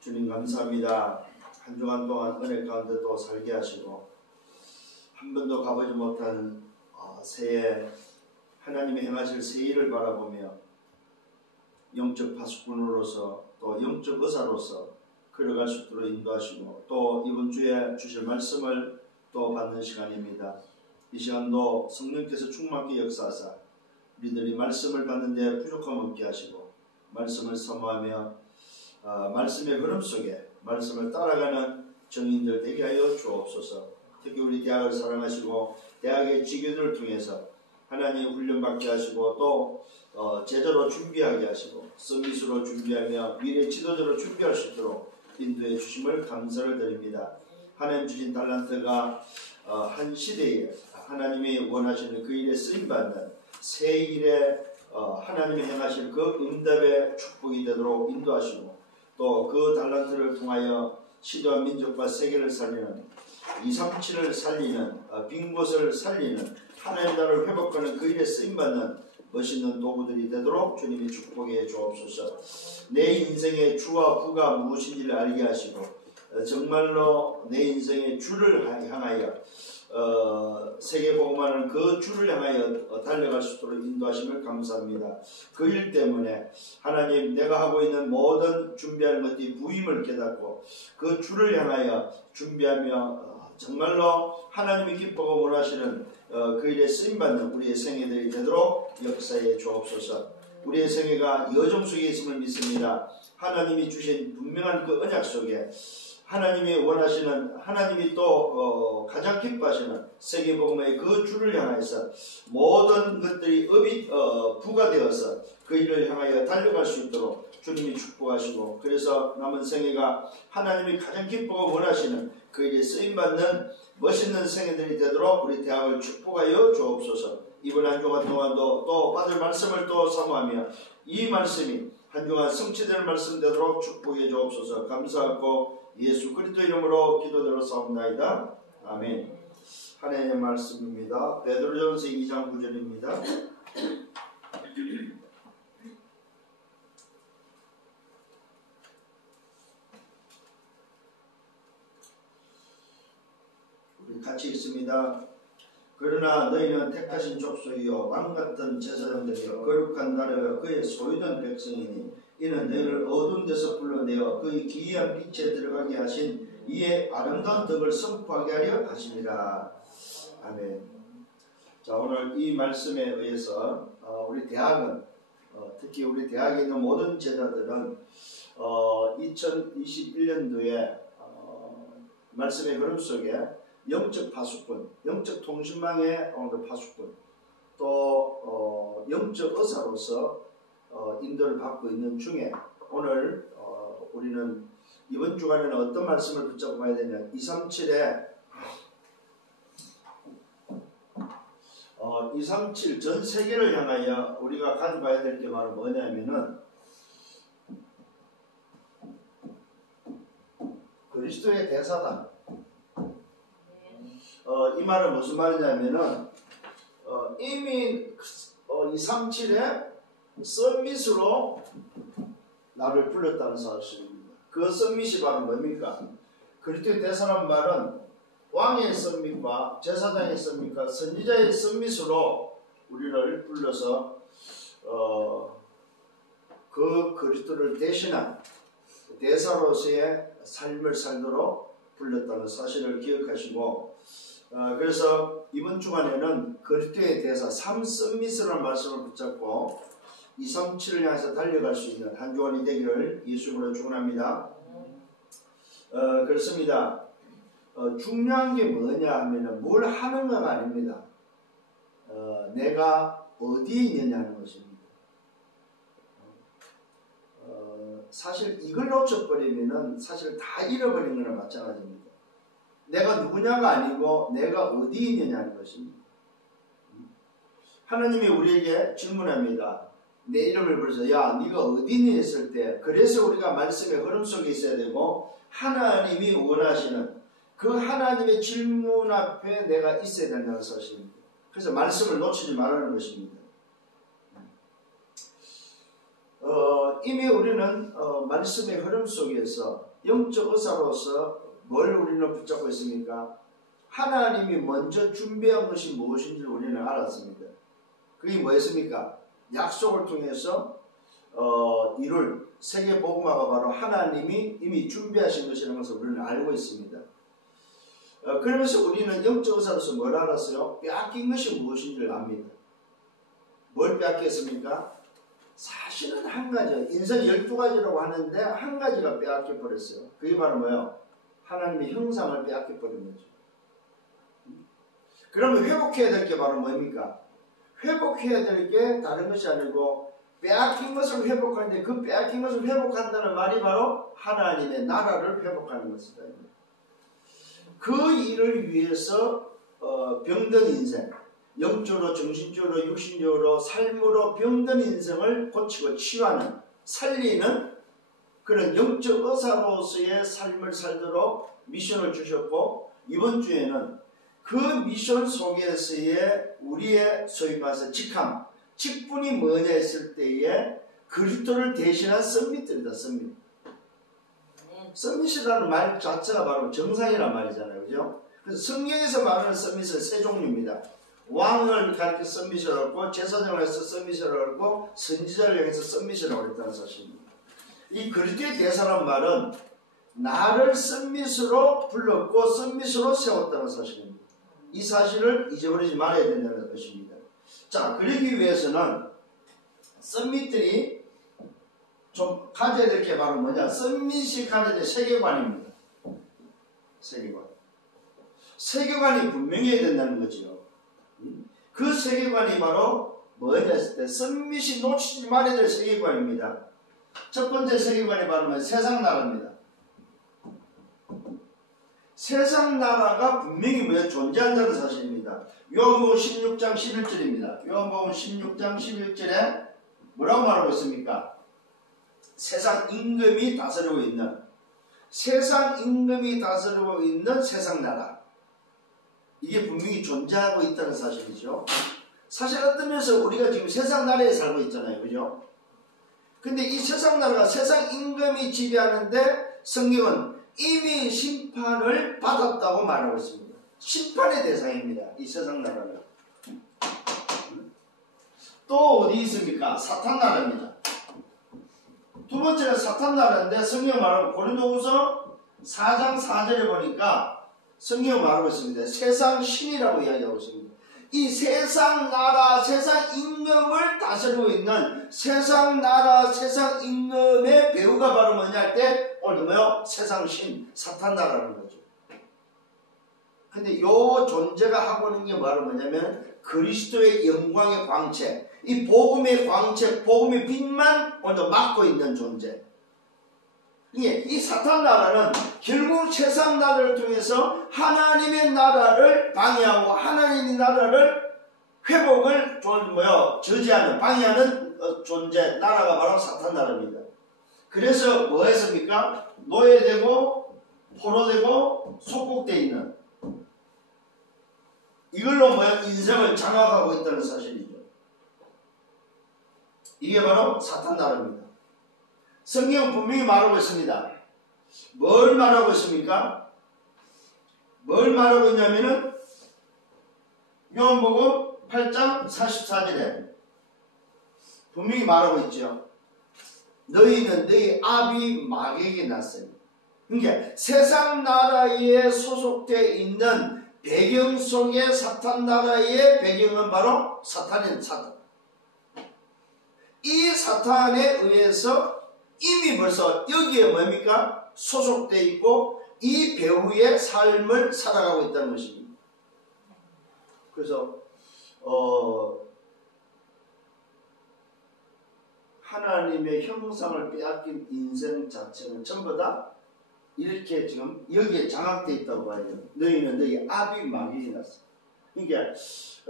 주님 감사합니다. 한 주간 동안 은혜 가운데 또 살게 하시고 한 번도 가보지 못한 새해 하나님이 행하실 새 일을 바라보며 영적 파수꾼으로서 또 영적 의사로서 걸어갈 수 있도록 인도하시고 또 이번 주에 주실 말씀을 또 받는 시간입니다. 이 시간도 성령께서 충만하게 역사하사 우리들이 말씀을 받는 데 부족함 없게 하시고 말씀을 사모하며 말씀의 흐름 속에 말씀을 따라가는 정인들 되게 하여 주옵소서. 특히 우리 대학을 사랑하시고 대학의 지교들을 통해서 하나님 훈련받게 하시고 또 제자로 준비하게 하시고 서밋으로 준비하며 미래 지도자로 준비할 수 있도록 인도해 주심을 감사를 드립니다. 하나님 주신 달란트가 한 시대에 하나님이 원하시는 그 일에 쓰임받는 새 일에 하나님이 행하실 그 응답의 축복이 되도록 인도하시고 또 그 달란트를 통하여 시대와 민족과 세계를 살리는 237을 살리는 빈 곳을 살리는 하나님 나라를 회복하는 그 일에 쓰임받는 멋있는 도구들이 되도록 주님이 축복해 주옵소서. 내 인생의 주와 부가 무엇인지를 알게 하시고 정말로 내 인생의 주를 향하여 세계 복음하는 그 주를 향하여 달려갈 수 있도록 인도하심을 감사합니다. 그 일 때문에 하나님 내가 하고 있는 모든 준비하는 것들이 부임을 깨닫고 그 주를 향하여 준비하며 정말로 하나님이 기뻐하고 원하시는 그 일에 쓰임받는 우리의 생애들이 되도록 역사해 주옵소서. 우리의 생애가 여정 속에 있음을 믿습니다. 하나님이 주신 분명한 그 언약 속에 하나님이 원하시는 하나님이 또 가장 기뻐하시는 세계복음의 그 주를 향해서 모든 것들이 부가 되어서 그 일을 향하여 달려갈 수 있도록 주님이 축복하시고 그래서 남은 생애가 하나님이 가장 기뻐하고 원하시는 그 일에 쓰임받는 멋있는 생애들이 되도록 우리 대학을 축복하여 주옵소서. 이번 한 주간 동안도 또 받을 말씀을 또 사모하며 이 말씀이 한 주간 성취될 말씀 되도록 축복해 주옵소서. 감사하고 예수 그리스도 이름으로 기도드렸사옵나이다. 아멘. 하나님의 말씀입니다. 베드로전서 2장 9절입니다. 우리 같이 읽습니다. 그러나 너희는 택하신 족속이요 왕같은 제사장들이요 거룩한 나라와 그의 소유된 백성이니 이는 너희를 어두운 데서 불러내어 그의 기이한 빛에 들어가게 하신 이의 아름다운 덕을 선포하게 하려 하심이라. 아멘. 자, 오늘 이 말씀에 의해서 우리 대학은 특히 우리 대학에 있는 모든 제자들은 2021년도에 말씀의 흐름 속에 영적 파수꾼, 영적 통신망의 파수꾼, 또 영적 의사로서 인도를 받고 있는 중에 오늘 우리는 이번 주간에는 어떤 말씀을 붙잡고 봐야 되냐. 237에 237 전 세계를 향하여 우리가 가져가야 될 게 바로 뭐냐면은 그리스도의 대사다. 이 말은 무슨 말이냐면은 이미 237에 서밋으로 나를 불렀다는 사실입니다. 그 서밋이 바로 뭡니까? 그리스도의 대사란 말은 왕의 서밋과 제사장의 서밋과 선지자의 서밋으로 우리를 불러서 그 그리스도를 대신한 대사로서의 삶을 살도록 불렀다는 사실을 기억하시고 그래서 이번 주간에는 그리스도의 대사 3서밋이라는 말씀을 붙잡고 237을 향해서 달려갈 수 있는 한 주간이 되기를 예수님으로 축원합니다. 그렇습니다. 중요한 게 뭐냐 하면은 뭘 하는가가 아닙니다. 내가 어디에 있느냐는 것입니다. 사실 이걸 놓쳐버리면은 사실 다 잃어버린 거나 마찬가지입니다. 내가 누구냐가 아니고 내가 어디에 있느냐는 것입니다. 하나님이 우리에게 질문합니다. 내 이름을 불러서 야 네가 어디 있니 했을 때 그래서 우리가 말씀의 흐름 속에 있어야 되고 하나님이 원하시는 그 하나님의 질문 앞에 내가 있어야 된다는 사실입니다. 그래서 말씀을 놓치지 말라는 것입니다. 이미 우리는 말씀의 흐름 속에서 영적 의사로서 뭘 우리는 붙잡고 있습니까? 하나님이 먼저 준비한 것이 무엇인지 우리는 알았습니다. 그게 뭐였습니까? 약속을 통해서 이룰 세계 복음화가 바로 하나님이 이미 준비하신 것이라는 것을 우리는 알고 있습니다. 그러면서 우리는 영적 의사로서 뭘 알았어요? 빼앗긴 것이 무엇인지를 압니다. 뭘 빼앗겼습니까? 사실은 한 가지예요. 인생 12가지라고 하는데 한 가지가 빼앗겨 버렸어요. 그게 바로 뭐예요? 하나님의 형상을 빼앗겨 버린 거죠. 그러면 회복해야 될 게 바로 뭡니까? 회복해야 될 게 다른 것이 아니고 빼앗긴 것을 회복하는데 그 빼앗긴 것을 회복한다는 말이 바로 하나님의 나라를 회복하는 것이다. 그 일을 위해서 병든 인생, 영적으로, 정신적으로, 육신적으로, 삶으로 병든 인생을 고치고 치유하는, 살리는 그런 영적 의사로서의 삶을 살도록 미션을 주셨고, 이번 주에는 그 미션 속에서의 우리의 소위 말해서 직함, 직분이 뭐냐 했을 때에 그리스도를 대신한 썸밋들이다. 썸밋. 썸밋이라는 말 자체가 바로 정상이란 말이잖아요. 그죠? 그래서 성경에서 말하는 썸밋은 세 종류입니다. 왕을 가리켜 썸밋이라고 하고, 제사장을 해서 썸밋이라고 하고, 선지자를 향해서 썸밋이라고 했다는 사실입니다. 이 그리스도의 대사란 말은 나를 썸밋으로 불렀고 썸밋으로 세웠다는 사실입니다. 이 사실을 잊어버리지 말아야 된다는 것입니다. 자, 그러기 위해서는 썸밋들이 좀 가져야 될 게 바로 뭐냐? 썸밋이 가져야 될 세계관입니다. 세계관. 세계관이 분명해야 된다는 거죠. 그 세계관이 바로 뭐냐 했을 때 썸밋이 놓치지 말아야 될 세계관입니다. 첫 번째 세계관이 바로 뭐냐? 세상 나라입니다. 세상 나라가 분명히 뭐야? 존재한다는 사실입니다. 요한복음 16장 11절입니다. 요한복음 16장 11절에 뭐라고 말하고 있습니까? 세상 임금이 다스리고 있는, 세상 임금이 다스리고 있는 세상 나라. 이게 분명히 존재하고 있다는 사실이죠. 사실 어떤 면에서 우리가 지금 세상 나라에 살고 있잖아요. 그죠? 근데 이 세상 나라가 세상 임금이 지배하는데 성경은 이미 심판을 받았다고 말하고 있습니다. 심판의 대상입니다. 이 세상 나라는. 또 어디 있습니까? 사탄 나라입니다. 두 번째는 사탄 나라인데 성경 말하고 고린도후서 4장 4절에 보니까 성경 말하고 있습니다. 세상 신이라고 이야기하고 있습니다. 이 세상 나라, 세상 임금을 다스리고 있는 세상 나라, 세상 임금의 배우가 바로 뭐냐 할 때 오늘 뭐요? 세상 신, 사탄 나라는 거죠. 근데 요 존재가 하고 있는 게 바로 뭐냐면 그리스도의 영광의 광채, 이 복음의 광채, 복음의 빛만 먼저 막고 있는 존재. 이 사탄 나라는 결국 세상 나라를 통해서 하나님의 나라를 방해하고 하나님의 나라를 회복을 저지하는, 방해하는 존재, 나라가 바로 사탄 나라입니다. 그래서 뭐 했습니까? 노예되고 포로되고 속국되어 있는, 이걸로 인생을 장악하고 있다는 사실이죠. 이게 바로 사탄 나라입니다. 성경은 분명히 말하고 있습니다. 뭘 말하고 있습니까? 뭘 말하고 있냐면은 요한복음 8장 44절에 분명히 말하고 있죠. 너희는 너희 아비 마귀에게 났으니. 그러니까 세상 나라에 소속되어 있는 배경 속에 사탄 나라의 배경은 바로 사탄인 사탄. 이 사탄에 의해서 이미 벌써 여기에 뭡니까? 소속되어 있고 이 배후의 삶을 살아가고 있다는 것입니다. 그래서 하나님의 형상을 빼앗긴 인생 자체는 전부 다 이렇게 지금 여기에 장악되어 있다고 봐야 돼요. 너희는 너희 아비 마귀에 났어. 그러니까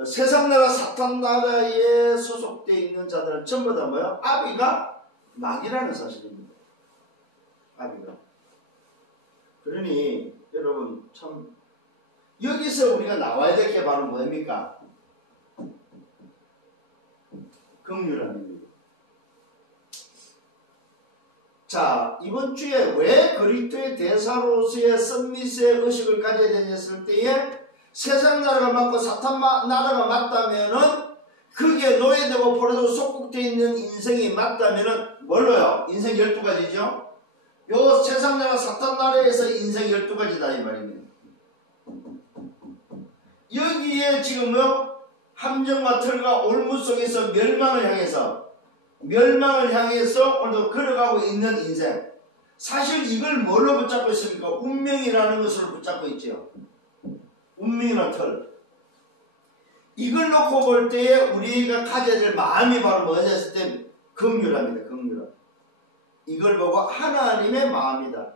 세상 나라 사탄 나라에 소속되어 있는 자들은 전부 다 뭐야? 아비가 마귀라는 사실입니다. 아비가. 그러니 여러분 참 여기서 우리가 나와야 될 게 바로 뭡니까? 긍휼함입니다. 자, 이번 주에 왜 그리스도의 대사로서의 썸밋의 의식을 가져야 되냐 했을 때에 세상 나라가 맞고 사탄 나라가 맞다면은 그게 노예되고 포로되고 속국되어 있는 인생이 맞다면은 뭘로요? 인생 12가지죠? 요 세상 나라 사탄 나라에서 인생 12가지다 이 말입니다. 여기에 지금요 함정과 털과 올무 속에서 멸망을 향해서 오늘도 걸어가고 있는 인생. 사실 이걸 뭘로 붙잡고 있습니까? 운명이라는 것으로 붙잡고 있죠. 운명이라는 털. 이걸 놓고 볼 때에 우리가 가져야 될 마음이 바로 뭐냐 했을 때 긍휼합니다. 긍휼함. 이걸 보고 하나님의 마음이다.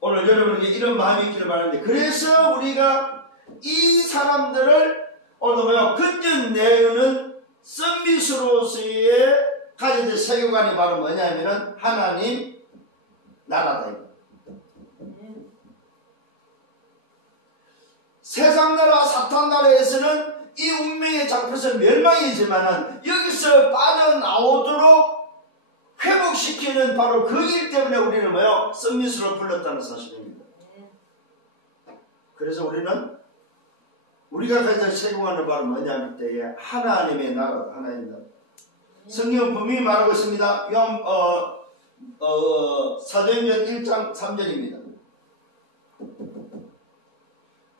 오늘 여러분에게 이런 마음이 있기를 바라는데, 그래서 우리가 이 사람들을 오늘 건져내는 썸밋으로서의 가져야 될 세계관이 바로 뭐냐면은 하나님 나라다. 세상 나라 사탄 나라에서는 이 운명의 장표에서 멸망이지만은 여기서 빠져나오도록 회복시키는 바로 그 일 때문에 우리는 뭐요? 썸밋으로 불렀다는 사실입니다. 그래서 우리가 가진 세계관은 바로 뭐냐면 때에 하나님의 나라다. 하나님의 나라. 성경 분명히 말하고 있습니다. 사도행전 1장 3절입니다.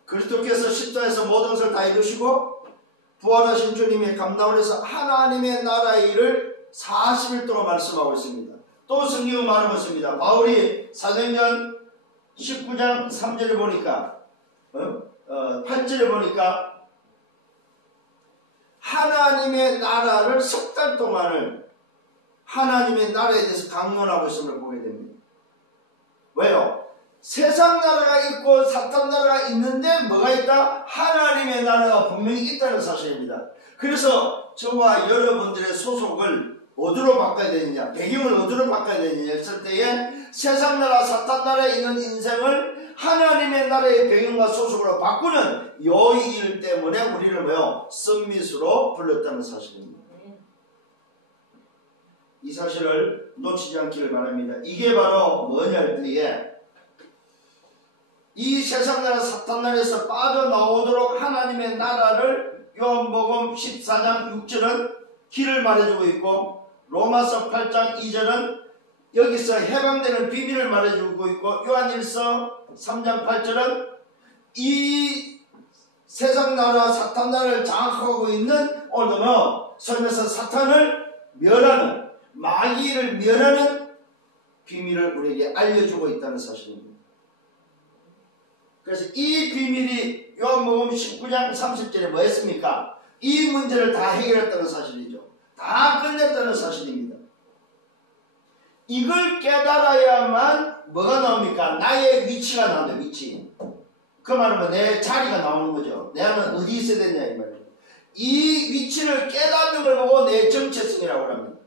그리스도께서 십자가에서 모든 것을 다 이루시고 부활하신 주님의 감당원에서 하나님의 나라의 일을 40일 동안 말씀하고 있습니다. 또 성경은 말하고 있습니다. 바울이 사도행전 19장 3절에 보니까 8절에 보니까 하나님의 나라를 석 달 동안을 하나님의 나라에 대해서 강론하고 있음을 보게 됩니다. 왜요? 세상 나라가 있고 사탄 나라가 있는데 뭐가 있다? 하나님의 나라가 분명히 있다는 사실입니다. 그래서 저와 여러분들의 소속을 어디로 바꿔야 되느냐, 배경을 어디로 바꿔야 되느냐 했을 때에 세상 나라 사탄 나라에 있는 인생을 하나님의 나라의 배경과 소속으로 바꾸는 요 일 때문에 우리를 뭐요? 썸밋으로 불렀다는 사실입니다. 이 사실을 놓치지 않기를 바랍니다. 이게 바로 뭐냐 할 때에 이 세상 나라 사탄 나라에서 빠져나오도록 하나님의 나라를 요한복음 14장 6절은 길을 말해주고 있고, 로마서 8장 2절은 여기서 해방되는 비밀을 말해주고 있고, 요한일서 3장 8절은 이 세상 나라 사탄 나라를 장악하고 있는 오늘은 설명서 사탄을 멸하는, 마귀를 멸하는 비밀을 우리에게 알려주고 있다는 사실입니다. 그래서 이 비밀이 요한복음 19장 30절에 뭐 했습니까? 이 문제를 다 해결했다는 사실이죠. 다 끝냈다는 사실입니다. 이걸 깨달아야만 뭐가 나옵니까? 나의 위치가 나온다. 위치. 그 말은 내 자리가 나오는 거죠. 내가 어디 있어야 되냐 이 말이에요. 이 위치를 깨닫는 걸 보고 내 정체성이라고 합니다.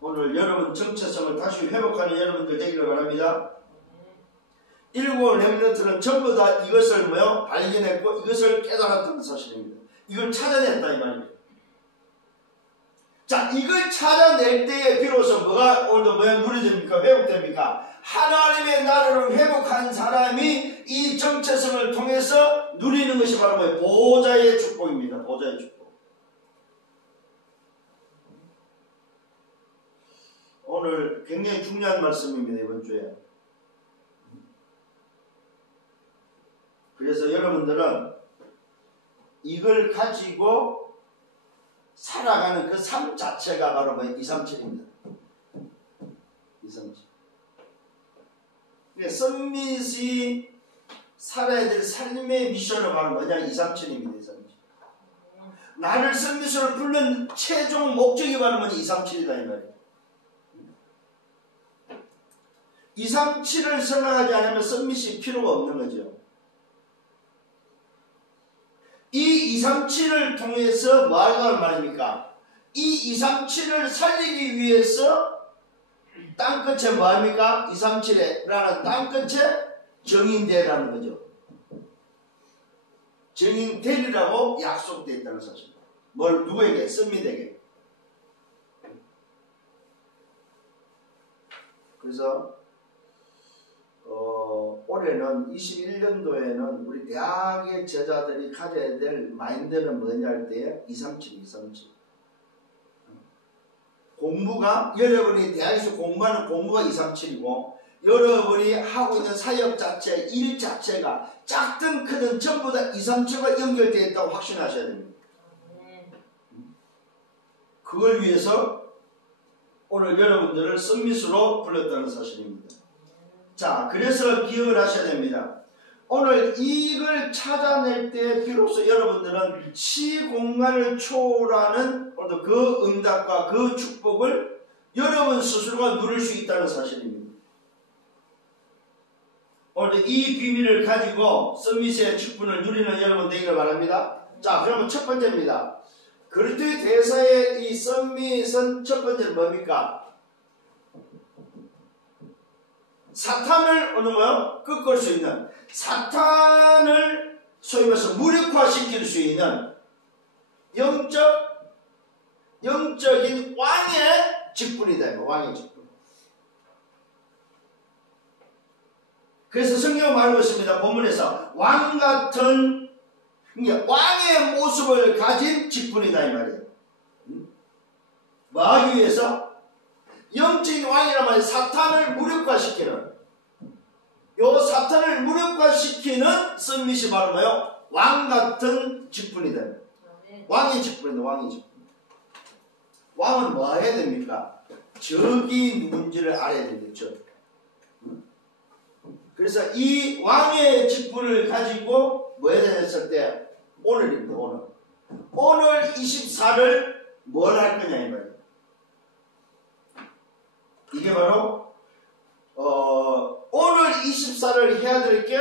오늘 여러분 정체성을 다시 회복하는 여러분들 되기를 바랍니다. 일곱 렘넌트는 전부 다 이것을 발견했고 이것을 깨달았다는 사실입니다. 이걸 찾아냈다 이 말입니다. 자, 이걸 찾아낼 때에 비로소 뭐가 오늘 누려집니까? 회복됩니까? 하나님의 나라를 회복한 사람이 이 정체성을 통해서 누리는 것이 바로 보호자의 축복입니다. 보호자의 축복. 오늘 굉장히 중요한 말씀입니다. 이번 주에. 그래서 여러분들은 이걸 가지고 살아가는 그 삶 자체가 바로 237입니다. 237. 썸밋이 살아야 될 삶의 미션은 바로 뭐냐? 237입니다. 237. 나를 썸밋으로 부른 최종 목적이 바로 뭐냐? 237이다 이 말이에요. 237을 생각하지 않으면 썸밋이 필요가 없는 거죠. 이 237을 통해서 뭐 하라는 말입니까? 이 237을 살리기 위해서 땅끝에 뭐 합니까? 237에라는 땅끝에 정인되라는 거죠. 정인되리라고 약속되어 있다는 사실. 뭘 누구에게? 썸밋에게. 그래서 올해는 21년도에는 우리 대학의 제자들이 가져야 될 마인드는 뭐냐 할 때에 237. 공부가 여러분이 대학에서 공부하는 공부가 237이고 여러분이 하고 있는 사역 자체, 일 자체가 작든 크든 전부 다 237과 연결되어 있다고 확신하셔야 됩니다. 그걸 위해서 오늘 여러분들을 썸밋으로 불렀다는 사실입니다. 자, 그래서 기억을 하셔야 됩니다. 오늘 이걸 찾아낼 때 비로소 여러분들은 시공간을 초월하는 그 응답과 그 축복을 여러분 스스로가 누릴 수 있다는 사실입니다. 오늘 이 비밀을 가지고 썸밋의 직분을 누리는 여러분 되기를 바랍니다. 자, 그러면 첫 번째입니다. 그리스도의 대사의 이 썸밋은 첫 번째는 뭡니까? 사탄을 어느 거요? 꺾을 수 있는, 사탄을 소위 말해서 무력화시킬 수 있는 영적인 왕의 직분이다. 왕의 직분. 그래서 성경은 말하고 있습니다. 본문에서 왕 같은 왕의 모습을 가진 직분이다 이 말이에요. 뭐 하기 위해서? 영적인 왕이란 말이 사탄을 무력화시키는, 요 사탄을 무력화시키는 썸밋이 바로 뭐예요? 왕 같은 직분이다. 왕의 직분이다. 왕의 직분. 왕은 뭐 해야 됩니까? 적이 누군지를 알아야 되겠죠. 그래서 이 왕의 직분을 가지고 뭐 해야 됐을 때 오늘입니다. 오늘 24를 뭘 할 거냐 이 말이에요. 이게 바로 오늘 24를 해야 될 게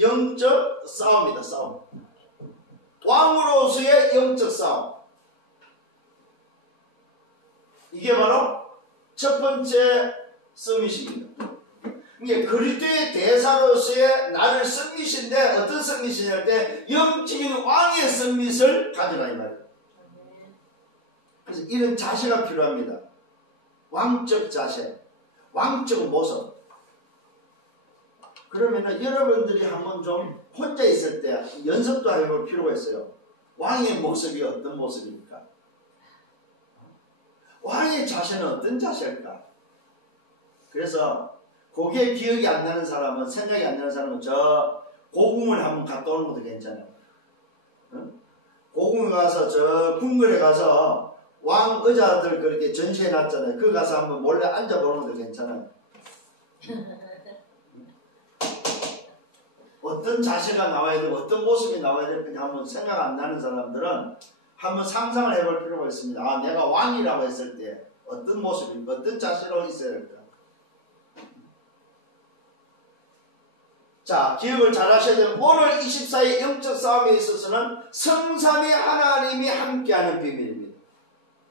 영적 싸움이다. 싸움. 왕으로서의 영적 싸움. 이게 바로 첫 번째 썸밋입니다. 이게 그리스도의 대사로서의 나를 썸밋인데 어떤 썸밋이냐 할 때 영적인 왕의 썸밋을 가져라 이 말이에요. 그래서 이런 자세가 필요합니다. 왕적 자세, 왕적 모습. 그러면은 여러분들이 한번 좀 혼자 있을 때 연습도 해볼 필요가 있어요. 왕의 모습이 어떤 모습입니까? 왕의 자세는 어떤 자세일까? 그래서 그게 기억이 안 나는 사람은, 생각이 안 나는 사람은 저 고궁을 한번 갔다 오는 것도 괜찮아요. 응? 고궁에 가서 저 궁궐에 가서 왕 의자들 그렇게 전시해 놨잖아요. 그 가서 한번 몰래 앉아보는 것도 괜찮아요. 어떤 자세가 나와야 되고 어떤 모습이 나와야 될지 한번 생각 안 나는 사람들은 한번 상상을 해볼 필요가 있습니다. 아, 내가 왕이라고 했을 때 어떤 모습인가, 어떤 자세로 있어야 될까? 자, 기억을 잘 하셔야 되면 오늘 24의 영적 싸움에 있어서는 성삼위 하나님이 함께하는 비밀입니다.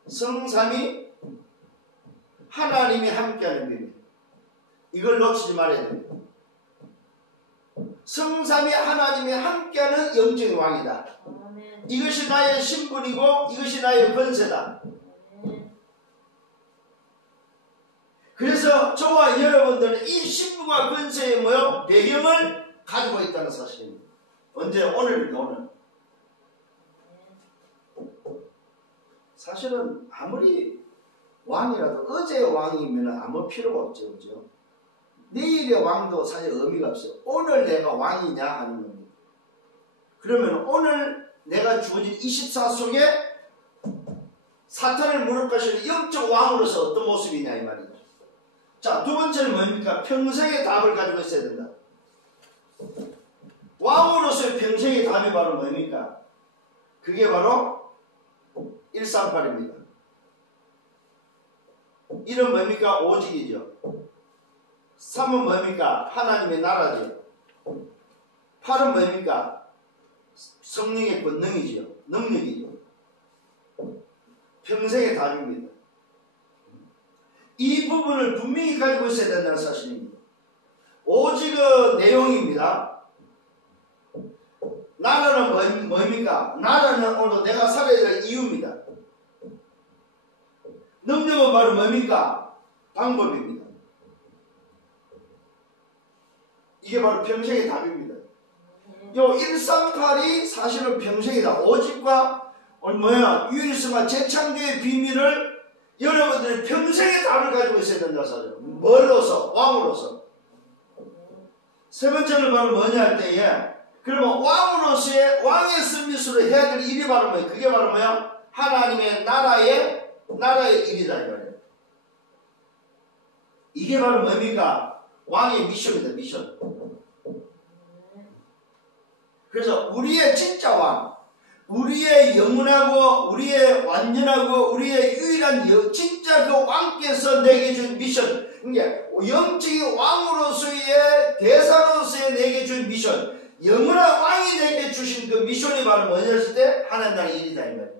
성삼위 하나님이 함께하는 비밀. 이걸 놓치지 말아야 됩니다. 성삼위 하나님이 함께하는 영적인 왕이다. 이것이 나의 신분이고 이것이 나의 권세다. 그래서 저와 여러분들은 이 신분과 권세의 뭐요? 배경을 가지고 있다는 사실입니다. 언제? 오늘입니다. 오늘. 사실은 아무리 왕이라도 어제의 왕이면 아무 필요가 없죠. 그죠? 내일의 왕도 사실 의미가 없어요. 오늘 내가 왕이냐 하는 겁니다. 그러면 오늘 내가 주어진 24 속에 사탄을 무력화시키는 영적 왕으로서 어떤 모습이냐 이 말이죠. 자, 두 번째는 뭡니까? 평생의 답을 가지고 있어야 된다. 왕으로서의 평생의 답이 바로 뭡니까? 그게 바로 138입니다. 1은 뭡니까? 오직이죠. 3은 뭡니까? 하나님의 나라죠. 8은 뭡니까? 성령의 권능이죠. 능력이죠. 평생의 답입니다. 이 부분을 분명히 가지고 있어야 된다는 사실입니다. 오직은 내용입니다. 나라는 뭡니까? 나라는 오늘 내가 살아야 될 이유입니다. 능력은 바로 뭡니까? 방법입니다. 이게 바로 평생의 답입니다. 요 138이 사실은 평생이다. 오직과 유일성과 재창조의 비밀을 여러분들이 평생의 답을 가지고 있어야 된다. 뭐로서? 왕으로서. 세 번째는 바로 뭐냐 할 때에, 그러면 왕으로서의 왕의 서밋으로 해야 될 일이 바로 뭐예요? 그게 바로 뭐야? 하나님의 나라의 일이다 이 말이에요. 이게 바로 뭡니까? 왕의 미션이다. 미션. 그래서 우리의 진짜 왕, 우리의 영원하고 우리의 완전하고 우리의 유일한 진짜 그 왕께서 내게 준 미션, 그러니까 영적인 왕으로서의 대사로서의 내게 준 미션, 영원한 왕이 내게 주신 그 미션이 바로 뭐였을 때 하나님 나라의 일이다 이 말이에요.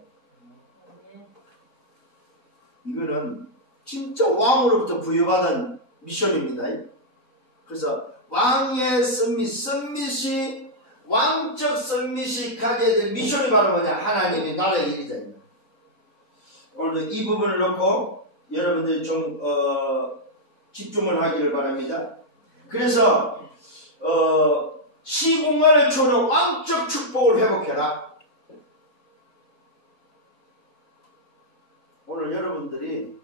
이거는 진짜 왕으로부터 부여받은 미션입니다. 그래서 왕의 서밋이 왕적 서밋이 가져야 될 미션이 바로 뭐냐? 하나님의 나라의 일이다. 오늘도 이 부분을 놓고 여러분들이 좀 집중을 하기를 바랍니다. 그래서 시공간을 초월한 왕적 축복을 회복해라. 오늘 여러분들이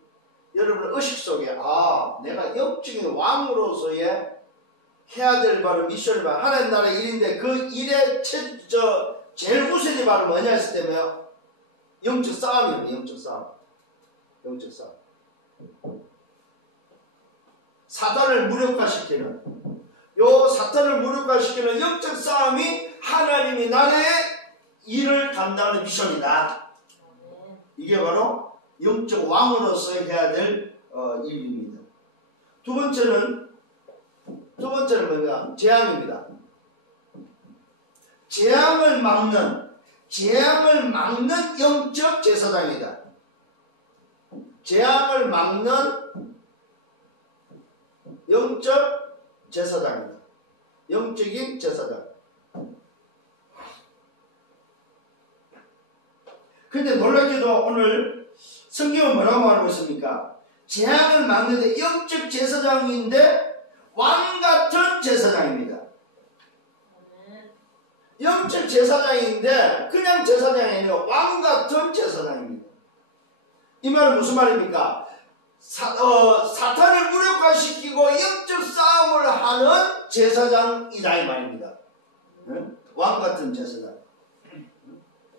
여러분의 의식 속에 내가 영적인 왕으로서의 해야 될 바로 미션이 바로 하나님 나라의 일인데 그 일의 제일 우선이 바로 뭐냐 했을 때 뭐야? 영적 싸움이에요. 영적 싸움. 사탄을 무력화시키는 사탄을 무력화시키는 영적 싸움이 하나님의 나라의 일을 감당하는 미션이다. 이게 바로 영적 왕으로서 해야 될 일입니다. 두 번째는 뭐냐? 재앙입니다. 재앙을 막는 영적 제사장이다. 재앙을 막는 영적 제사장이다. 영적인 제사장. 근데 놀랍게도 오늘 성경은 뭐라고 말하고 있습니까? 재앙을 막는데 영적 제사장인데 왕같은 제사장입니다. 영적 제사장인데 그냥 제사장이 아니라 왕같은 제사장입니다. 이 말은 무슨 말입니까? 사탄을 무력화시키고 영적 싸움을 하는 제사장이다 이 말입니다. 왕같은 제사장.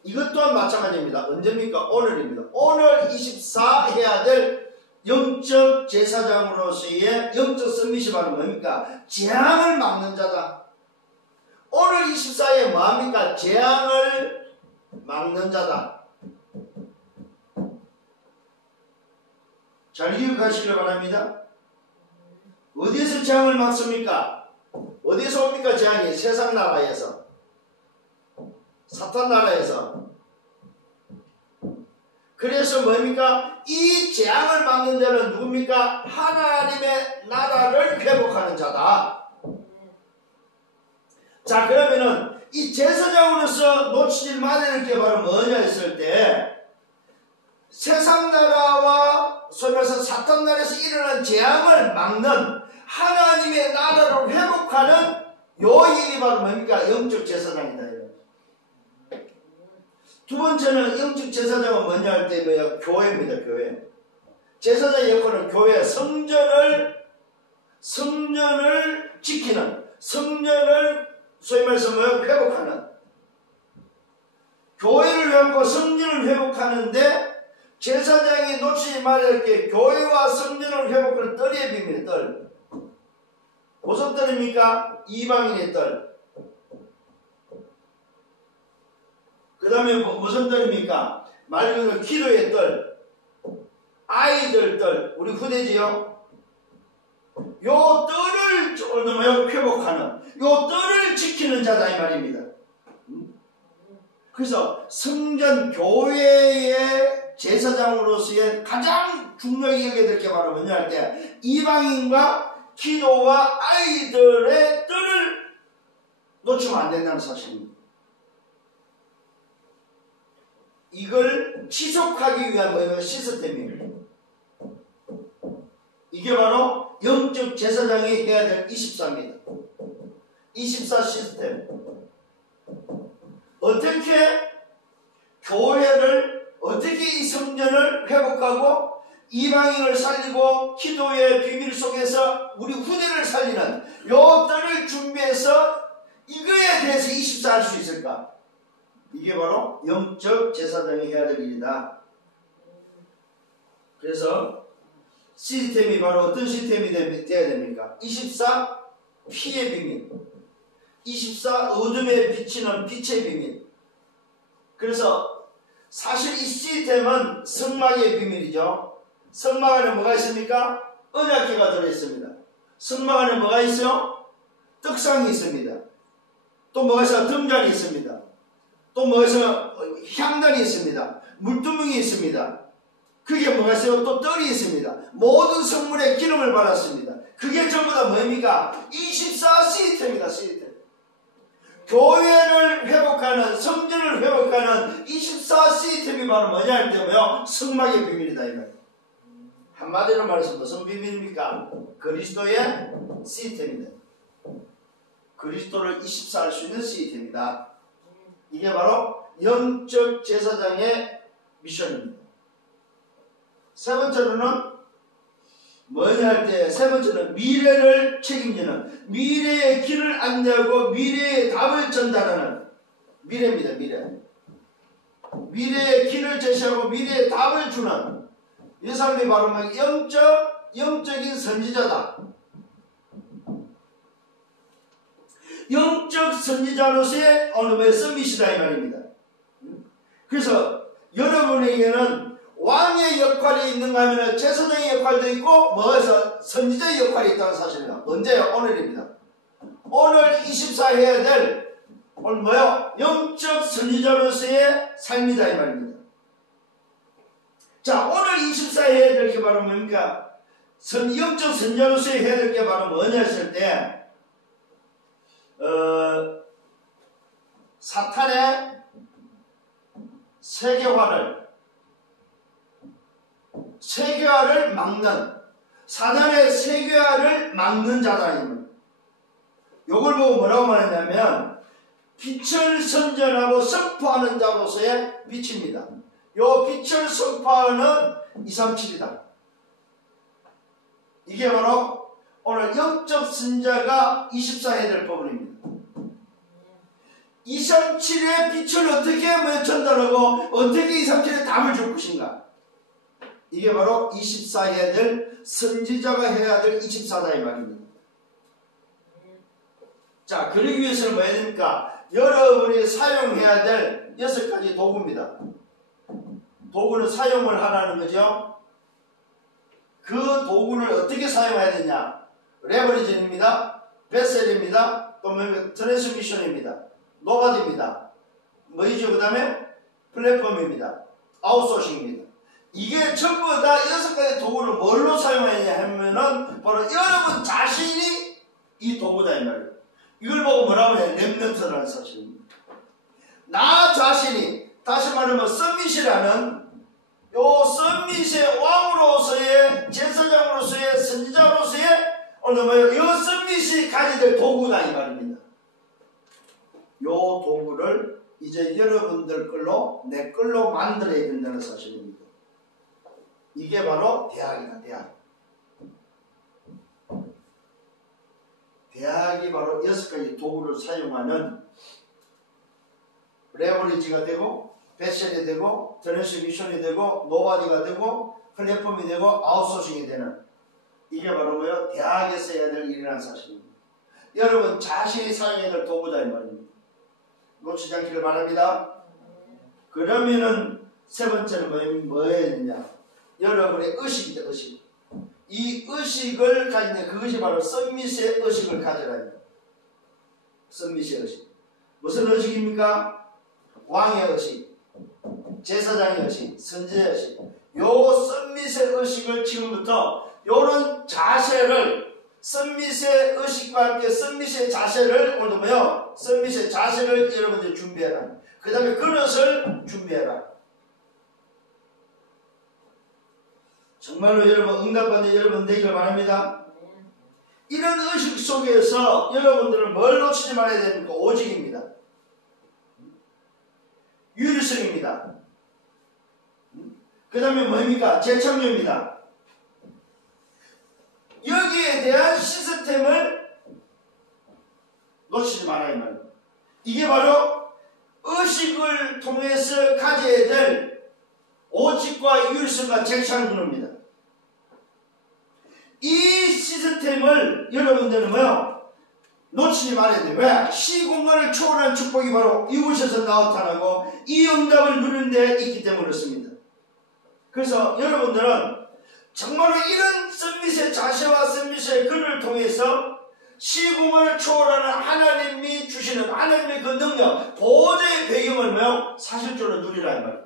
이것 또한 마찬가지입니다. 언제입니까? 오늘입니다. 오늘 24 해야 될 영적 제사장으로서의 영적 서밋이 바로 뭡니까? 재앙을 막는 자다. 오늘 24에 뭐합니까? 재앙을 막는 자다. 잘 기억하시길 바랍니다. 어디에서 재앙을 막습니까? 어디에서 옵니까? 재앙이 세상 나라에서, 사탄 나라에서. 그래서 뭡니까? 이 재앙을 막는 자는 누굽니까? 하나님의 나라를 회복하는 자다. 자, 그러면은 이 제사장으로서 놓치지 말아야 게 바로 뭐냐 했을 때, 세상 나라와 소위 말해서 사탄 나라에서 일어난 재앙을 막는 하나님의 나라를 회복하는 요 일이 바로 뭡니까? 영적 제사장이다. 두 번째는 영적 제사장은 뭐냐 할 때 뭐야? 교회입니다. 교회. 제사장의 역할은 교회 성전을 지키는, 성전을 소위 말해서 뭐야? 회복하는, 교회를 회복하고 성전을 회복하는데 제사장이 놓치지 말아야 할 게 교회와 성전을 회복하는 뜰의 비밀. 뜰. 무슨 뜰입니까? 이방인의 뜰. 그 다음에 무슨 뜰입니까? 말 그대로 기도의 뜰, 아이들 뜰, 우리 후대지요. 요 뜰을 회복하는, 요 뜰을 지키는 자다 이 말입니다. 그래서 성전 교회의 제사장으로서의 가장 중요하게 여겨야 될 게 바로 뭐냐 할 때 이방인과 기도와 아이들의 뜰을 놓치면 안 된다는 사실입니다. 이걸 지속하기 위한 시스템입니다. 이게 바로 영적 제사장이 해야 될 24입니다. 24 시스템. 어떻게 교회를, 어떻게 이 성전을 회복하고 이방인을 살리고 기도의 비밀 속에서 우리 후대를 살리는 요 뜰을 준비해서 이거에 대해서 24 할 수 있을까? 이게 바로 영적 제사장이 해야 될 일이다. 그래서 시스템이 바로 어떤 시스템이 돼야 됩니까? 24 피의 비밀, 24 어둠에 비치는 빛의 비밀. 그래서 사실 이 시스템은 성막의 비밀이죠. 성막 안에 뭐가 있습니까? 언약궤가 들어있습니다. 성막 안에 뭐가 있어요? 떡상이 있습니다. 또 뭐가 있어요? 등잔이 있습니다. 또 뭐가 있어요? 향단이 있습니다. 물두멍이 있습니다. 그게 뭐가 있어요? 또 뜰이 있습니다. 모든 성물에 기름을 발랐습니다. 그게 전부 다 뭡니까? 24 시스템이다. 시스템. 교회를 회복하는, 성전을 회복하는 24 시스템이 바로 뭐냐 할 때고요, 성막의 비밀이다 이 말이에요. 한마디로 말해서 무슨 비밀입니까? 그리스도의 시스템이다. 그리스도를 24 할 수 있는 시스템이다. 이게 바로 영적 제사장의 미션입니다. 세 번째로는 뭐냐 할 때, 세 번째는 미래를 책임지는, 미래의 길을 안내하고 미래의 답을 전달하는, 미래입니다. 미래의 길을 제시하고 미래의 답을 주는 이 사람이 바로 영적인 선지자다. 영적 선지자로서의 어느 서밋이다 이 말입니다. 그래서 여러분에게는 왕의 역할이 있는가 하면 제사장의 역할도 있고 뭐해서 선지자의 역할이 있다는 사실입니다. 언제요? 오늘입니다. 오늘 24 해야 될 오늘 뭐요? 영적 선지자로서의 삶이다 이 말입니다. 자, 오늘 24 해야 될 게 바로 뭡니까? 영적 선지자로서의 해야 될 게 바로 뭐냐 했을 때 사탄의 세계화를 막는, 사단의 세계화를 막는 자다. 요걸 보고 뭐라고 말했냐면 빛을 선전하고 선포하는 자로서의 빛입니다. 요 빛을 선포하는 237이다. 이게 바로 오늘 영적 선자가 24 해야 될 부분입니다. 237의 빛을 어떻게 전달하고 어떻게 237의 답을 줄 것인가. 이게 바로 24 해야 될 선지자가 해야 될 24다 이 말입니다. 자, 그러기 위해서는 뭐 해야 됩니까? 여러분이 사용해야 될 6가지 도구입니다. 도구는 사용을 하라는 거죠. 그 도구를 어떻게 사용해야 되냐? 레버리진입니다. 베셀입니다. 또 트랜스미션입니다. 노바디입니다. 뭐이죠? 그 다음에 플랫폼입니다. 아웃소싱입니다. 이게 전부 다 6가지 도구를 뭘로 사용하느냐 하면은 바로 여러분 자신이 이 도구다 이 말이에요. 이걸 보고 뭐라고 해요? 렘넌트라는 사실입니다. 나 자신이, 다시 말하면 썸밋이라는 요 썸밋의 왕으로서의, 제사장으로서의, 선지자로서의 오늘 뭐예요? 요 썸밋이 가져야 될 도구다 이 말입니다. 요 도구를 이제 여러분들 걸로, 내 걸로 만들어야 된다는 사실입니다. 이게 바로 대학이다, 대학. 대학이 바로 6가지 도구를 사용하는 레버리지가 되고, 배셀이 되고, 트랜스미션이 되고, 노바디가 되고, 플랫폼이 되고, 아웃소싱이 되는, 이게 바로 뭐예요? 대학에서 해야 될 일이라는 사실입니다. 여러분 자신이 사용해야 될 도구다 이 말입니다. 놓치지 않기를 바랍니다. 그러면은 세 번째는 뭐 해야 되냐? 여러분의 의식이다, 의식. 이 의식을 가지는, 그것이 바로 썸밋의 의식을 가져라. 썸밋의 의식. 무슨 의식입니까? 왕의 의식, 제사장의 의식, 선지자의 의식. 요 썸밋의 의식을 지금부터 요런 자세를, 썸밋의 의식과 함께 썸밋의 자세를, 오늘도 뭐요? 썸밋의 자세를 여러분들 준비해라. 그 다음에 그릇을 준비해라. 정말로 여러분 응답받는 여러분 되기를 바랍니다. 이런 의식 속에서 여러분들은 뭘 놓치지 말아야 됩니까? 오직입니다. 유일성입니다. 그 다음에 뭡니까? 재창조입니다. 여기에 대한 시스템을 놓치지 말아야 말이에요. 이게 바로 의식을 통해서 가져야 될 오직과 유일성과 재창조입니다. 이 시스템을 여러분들은 뭐요? 놓치지 말아야 돼요. 왜? 시공간을 초월한 축복이 바로 이곳에서 나타나고 이 응답을 누리는 데 있기 때문에 그렇습니다. 그래서 여러분들은 정말로 이런 썸밋의 자세와 썸밋의 글을 통해서 시공간을 초월하는 하나님이 주시는 하나님의 그 능력, 보호자의 배경을 뭐요? 사실적으로 누리라 이 말이에요.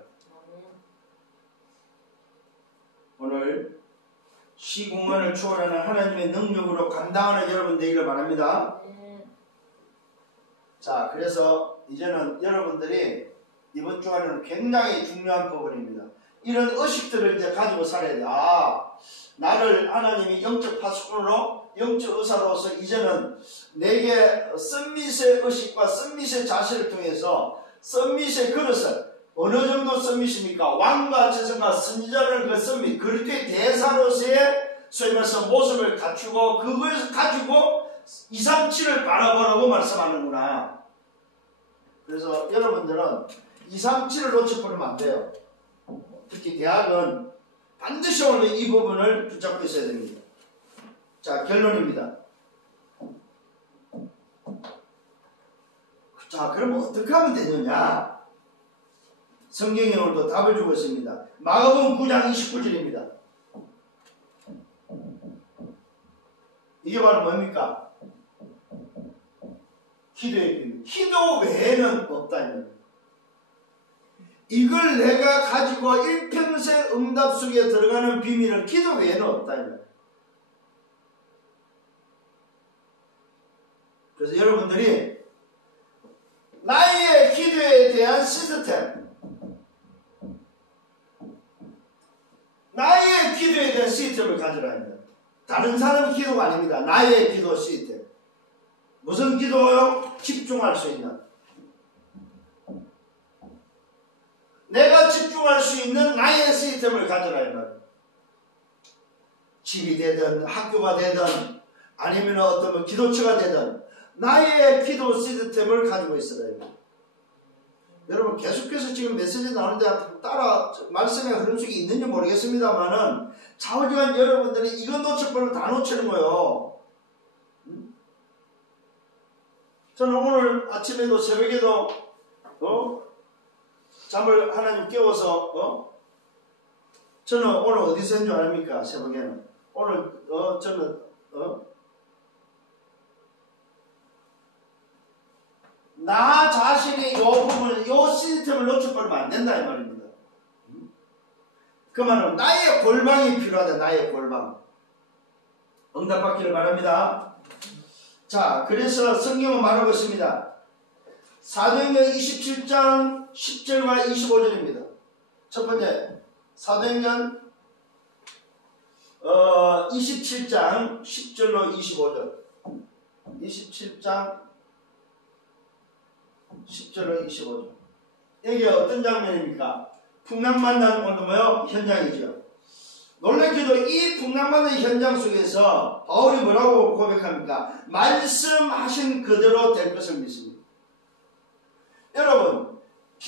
오늘 시공간을 초월하는 하나님의 능력으로 감당하는 여러분 되기를 바랍니다. 자, 그래서 이제는 여러분들이 이번 주간에는 굉장히 중요한 부분입니다. 이런 의식들을 이제 가지고 살아야 돼. 아, 나를 하나님이 영적 파수꾼으로, 영적 의사로서 이제는 내게 썸밋의 의식과 썸밋의 자세를 통해서 썸밋의 그릇을 어느 정도 썸밋입니까? 왕과 재성과 선지자를 그 썸밋, 그리스도의 대사로서의 소위 말해서 모습을 갖추고 그것을 가지고 2, 3, 7을 바라보라고 말씀하는구나. 그래서 여러분들은 2, 3, 7을 놓쳐버리면 안 돼요. 특히 대학은 반드시 오늘 이 부분을 붙잡고 있어야 됩니다. 자, 결론입니다. 자, 그럼 어떻게 하면 되느냐? 성경이 오늘도 답을 주고 있습니다. 마가복음 9장 29절입니다. 이게 바로 뭡니까? 기도의 비밀. 기도 외에는 없다. 이걸 내가 가지고 일평생 응답 속에 들어가는 비밀은 기도 외에는 없다. 그래서 여러분들이 나의 기도에 대한 시스템, 나의 기도에 대한 시스템을 가져라 합니다. 다른 사람 기도가 아닙니다. 나의 기도 시스템. 무슨 기도요? 집중할 수 있는. 내가 집중할 수 있는 나의 시스템을 가져라 이 말이에요. 집이 되든 학교가 되든 아니면 어떤 기도처가 되든 나의 기도 시스템을 가지고 있어야 해요. 여러분 계속해서 지금 메시지 나오는데 따라 말씀의 흐름 속에 있는지 모르겠습니다만은 좌우지간 여러분들이 이거 놓쳐버리면 다 놓치는 거예요. 저는 오늘 아침에도 새벽에도 잠을 하나님 깨워서 저는 오늘 어디서 했는 줄 아닙니까? 새벽에는 오늘 저는 나 자신이 요 부분을 요 시스템을 놓쳐버리면 안 된다 이 말입니다. 그 말은 나의 골방이 필요하다. 나의 골방. 응답받기를 바랍니다. 자, 그래서 성경은 말하고 있습니다. 사도행전 27장 10절과 25절입니다. 첫 번째 사도행전 27장 10절로 25절 27장 10절로 25절 이게 어떤 장면입니까? 풍랑만난 오늘 뭐요? 현장이죠. 놀랍게도 이 풍랑만난 현장 속에서 바울이 뭐라고 고백합니까? 말씀하신 그대로 될 것을 믿습니다. 여러분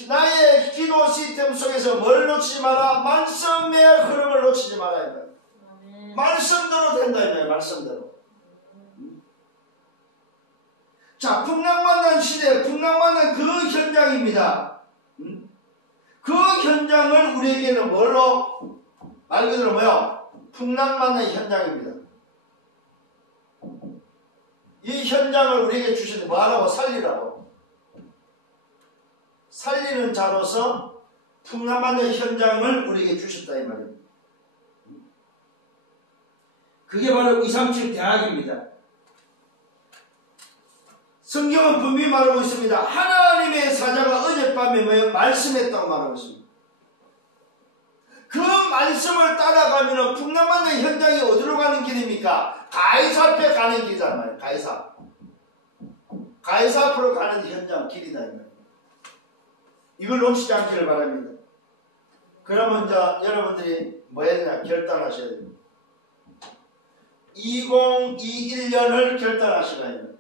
나의 기도 시스템 속에서 뭘 놓치지 마라? 말씀의 흐름을 놓치지 말아야 돼. 말씀대로 된다 이거예요. 말씀대로. 자, 풍랑만난 시대, 풍랑만난 그 현장입니다. 그 현장을 우리에게는 뭘로? 말 그대로 뭐요? 풍랑만난 현장입니다. 이 현장을 우리에게 주시는데 뭐하라고? 살리라고. 살리는 자로서 풍랑만난 현장을 우리에게 주셨다 이 말입니다. 그게 바로 237 대학입니다. 성경은 분명히 말하고 있습니다. 하나님의 사자가 어젯밤에 뭐예요? 말씀했다고 말하고 있습니다. 그 말씀을 따라가면 풍랑만난 현장이 어디로 가는 길입니까? 가이사 앞에 가는 길이란 말이에요. 가이사 앞으로 가는 현장 길이다 이 말이에요. 이걸 놓치지 않기를 바랍니다. 그러면 이제 여러분들이 뭐 해야 되냐? 결단하셔야 됩니다. 2021년을 결단하시라 해요.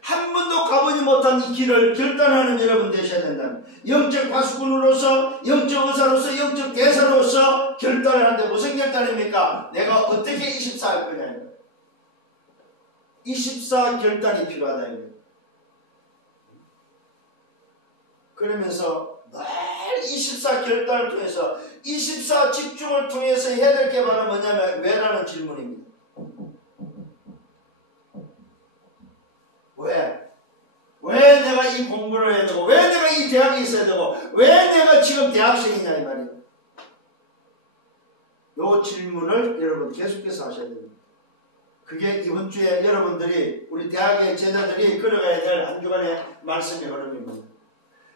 한 번도 가보지 못한 이 길을 결단하는 여러분 되셔야 된다는, 영적 파수꾼으로서, 영적 의사로서, 영적 대사로서 결단을 하는데 무슨 결단입니까? 내가 어떻게 24 할 거냐. 24 결단이 필요하다. 그러면서 늘 24 결단을 통해서 24 집중을 통해서 해야 될 게 바로 뭐냐면 왜라는 질문입니다. 왜 내가 이 공부를 해야 되고, 왜 내가 이 대학에 있어야 되고, 왜 내가 지금 대학생이냐 이 말이에요. 이 질문을 여러분 계속해서 하셔야 됩니다. 그게 이번 주에 여러분들이, 우리 대학의 제자들이 걸어가야 될 한 주간의 말씀의 흐름입니다.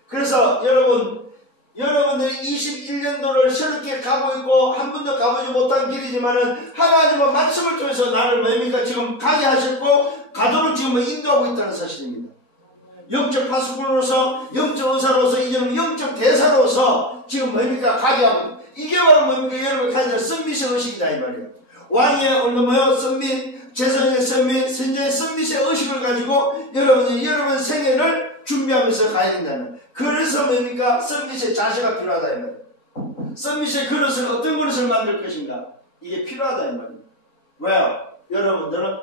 그래서 여러분들이 21년도를 새롭게 가고 있고 한 번도 가보지 못한 길이지만은 하나님은 말씀을 통해서 나를 뭡니까? 지금 가게 하셨고 가도록 지금 인도하고 있다는 사실입니다. 영적 파수꾼으로서, 영적 의사로서, 이제는 영적 대사로서 지금 뭡니까? 가게 하고, 이게 바로 뭡니까? 여러분 가진 선미의 의식이다 이 말이에요. 왕의 얼마요? 선미, 제사장의 선미, 선지의 선미의 의식을 가지고 여러분 생애를 준비하면서 가야 된다는. 그래서 뭡니까? 선미의 자세가 필요하다 이 말이에요. 선미의 그릇을 어떤 그릇을 만들 것인가? 이게 필요하다 이 말이에요. 왜요? 여러분들은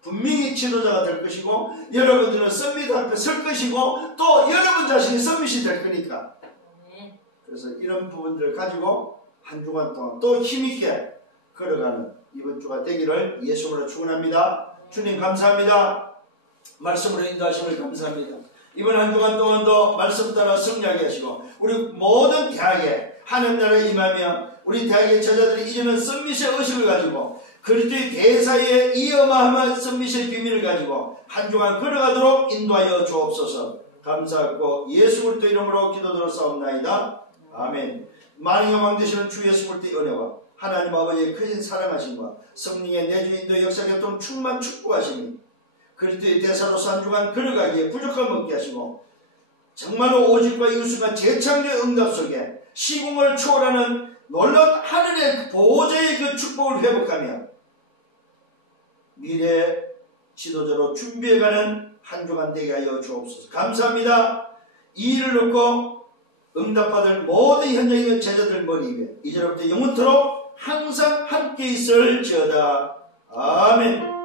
분명히 지도자가 될 것이고, 여러분들은 썸밋 앞에 설 것이고, 또 여러분 자신이 썸밋이 될 거니까. 그래서 이런 부분들을 가지고 한 주간 동안 또 힘있게 걸어가는 이번 주가 되기를 예수님으로 축원합니다. 주님 감사합니다. 말씀으로 인도하심을 감사합니다. 이번 한 주간 동안도 말씀 따라 승리하게 하시고, 우리 모든 대학에 하나님 나라에 임하며 우리 대학의 제자들이 이제는 썸밋의 의식을 가지고 그리스도의 대사의 이 어마어마한 썸밋의 비밀을 가지고 한 주간 걸어가도록 인도하여 주옵소서. 감사하고 예수 그리스도 이름으로 기도드렸사옵나이다. 아멘. 만왕의 왕 되시는 주 예수 그리스도의 은혜와 하나님 아버지의 크신 사랑하심과 성령의 내주인도 역사교통 충만 축복하심이 그리스도의 대사로서 한 주간 걸어가기에 부족함 없게 하시고, 정말로 오직과 이웃과 재창조의 응답 속에 시공을 초월하는 놀라운 하늘의 보호자의 그 축복을 회복하며 미래 지도자로 준비해가는 한 주간 되게 하여 주옵소서. 감사합니다. 이 일을 놓고 응답받을 모든 현장에 있는 제자들 머리 위에 이제부터 영원토록 항상 함께 있을지어다. 아멘.